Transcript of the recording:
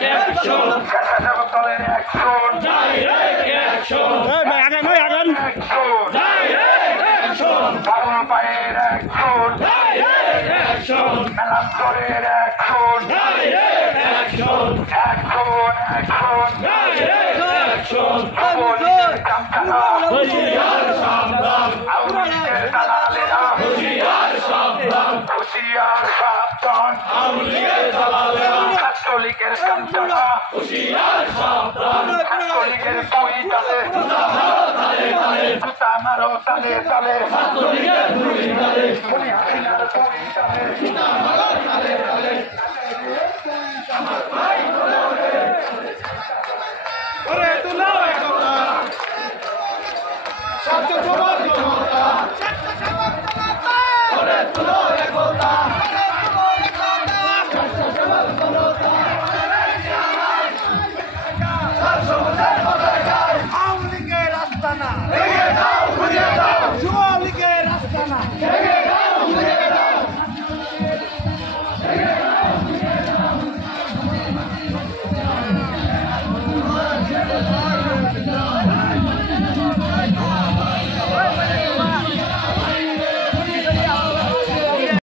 স্বেচ্ছাসেবক দলের অ্যাকশন বাবুল পায়ের অ্যাকশন মেলান্তরের অ্যাকশন হুঁশিয়ার সাবধান ছাত্রলীগের কাঞ্চনা ছাত্রলীগের বই তালে জুতা মারো তালে তালে হাসিনার বই তালে